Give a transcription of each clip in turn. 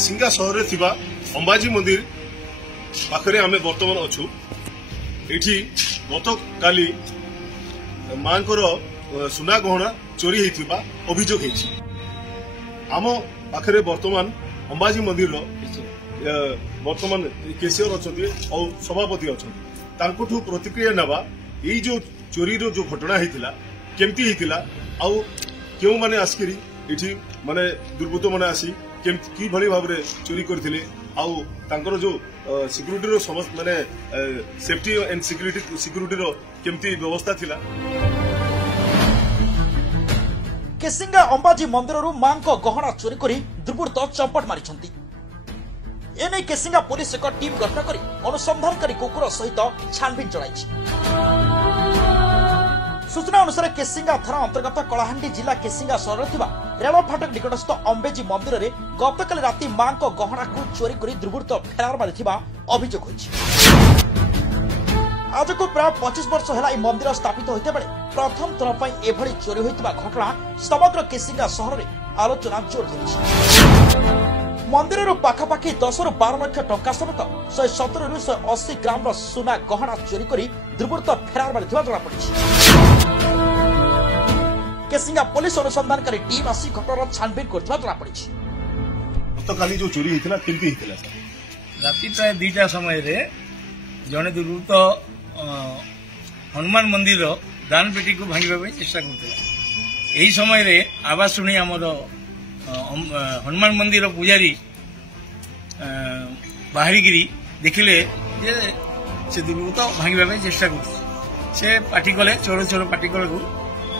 केसिंगा सहर थिबा अंबाजी मंदिर पाखरे आमे वर्तमान अछु। एठी गत काली मांकर सुना गहना चोरी होइथिबा अभियोग हेछि। आम पाखरे वर्तमान अंबाजी मंदिर वर्तमान केसियर अछंती और सभापति अछंती तांकोठु प्रतिक्रिया नेबा एई जो चोरी रो जो घटना हेतिला केमती हेतिला आउ केउ माने आस्किरी एठी माने दुर्बृत्त माने आसी कि भली भाव चोरी करथिले आउ तांकर जो सिक्यूरिटी रो समस्त माने सेफ्टी एंड सिक्यूरिटी रो केमती व्यवस्था थिला। केसिंगा अंबाजी मंदिररू मां को गहना चोरी करी दुर्बृत्त चंपट मारिछंती। एने केसिंगा पुलिस एक टीम गठन करी अनुसंधानकारी कुकुर सहित छानबीन चलाइछि। सूचना अनुसार केसिंगा थाना अंतर्गत कलाहांडी जिला केसिंगा सहर थिबा रेल फाटक निकटस्थ अंबेजी मंदिर रे गतकाली राति मां को गहना को चोरी करी दुर्बृत्त फेरार मारिथिबा अभियोग होइछि। आज को प्राय 25 वर्ष होला ई मंदिर स्थापित होइते बेले प्रथम थर पई एभली चोरी होइतिबा घटना समग्र केसिंगा सहर रे आलोचना जोर धरिछि। मंदिर पाखापाखि 10 ରୁ 12 लाख टंका समेत 170 ରୁ 180 ग्राम सुना गहना चोरी करी दुर्बृत्त फेरार मारिथिबा जଣା पड़िछि। केसिंगा पुलिस अनुसंधानकारी टीम आसी घटनार छानबीन करथिबा जଣା पड़िछि। गतकाली जो चोरी हेतिला केमती हेतिला सर? राति प्राय 2टा समय रे जने दुर्बृत्त हनुमान मंदिर दान पेटी को भांगिबा पई चेष्टा करथिला। एही समय रे आवाज सुनी हमर हनुमान मंदिर पुजारी बाहरिगिरी देखिले जे से दुर्बृत्त भांगिबा चेष्टा कर से पार्टी कले चोर चोर पार्टी कले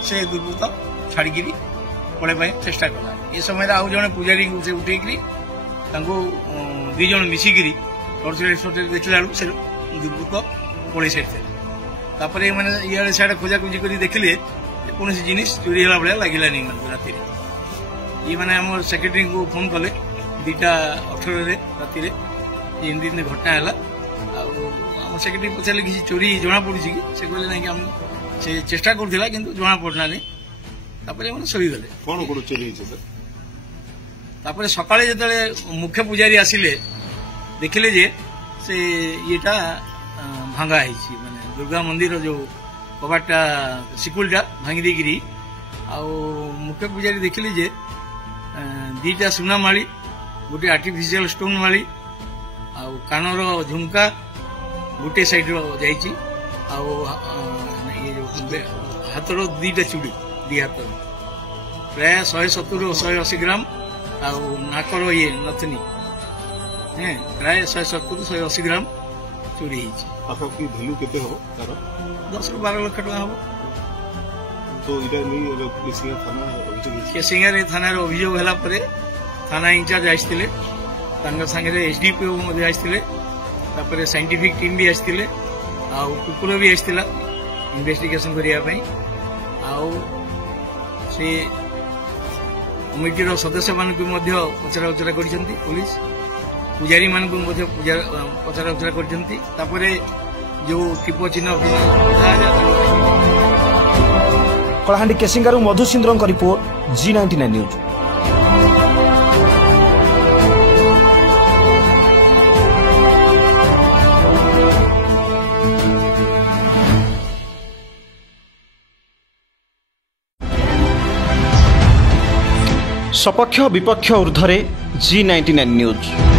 से दुर्बृत्त छाड़िकी पड़े चेष्टा कला। ये समय आउ जड़े पुजारी से उठेकरी दुई जन मिसिकी टर्च देखला से दुर्बृत्त पड़े सारी मैंने इे सियाड़े खोजाखोजी कर देखिले कौन जिन चोरी है भाया लगे राति ये मैंने आम सेक्रेटरी को फोन कले 2:18 राति एमती घटना है आम सेक्रेटरी पचारे किसी चोरी जना पड़ी कि से कहले ना कि आम से चेष्टा करूला कि जना पड़ना नहीं शोगले कौन कौन चोरी तापर सकाळे जेतले मुख्य पुजारी आसिले देखिले जे से येटा भांगा है माने दुर्गा मंदिर जो कबाटा सिकुलटा भांगी देगिरी आ मुख्य पुजारी देखिले जे 2टा सुना माली गोटे आर्टिफिशियल स्टोन माली आ कानर झुमका गोटे साइड रो जाइची आ ये जो हाथर 2टा चूड़ी 2 हाथ प्राय 170 180 ग्राम आ नाकर ये नथनी प्राय 170 180 ग्राम चोरी होती भैल्यू केते हो तार 10 ରୁ 12 लाख टका हो। तो इटा नहीं केसिंगा थाना केसिंगा थाना अभियोग होला परे थाना इंचार्ज आइसतिले तांगर संगे एसडीपीओ मध्ये आइसतिले तापर साइंटिफिक टीम भी आइसतिले आ कुकुर भी आइसतिला इन्वेस्टिगेशन करिया पई आ से कमिटीर सदस्य मान पचरा उचरा कर पुलिस पुजारी मान पचरा उचरा कर जो टिप चिन्ह कलाहांडी केसिंगारू मधुसिंद्रन का रिपोर्ट G99 न्यूज। सपक्ष विपक्ष ऊर्ध्वे G99 न्यूज।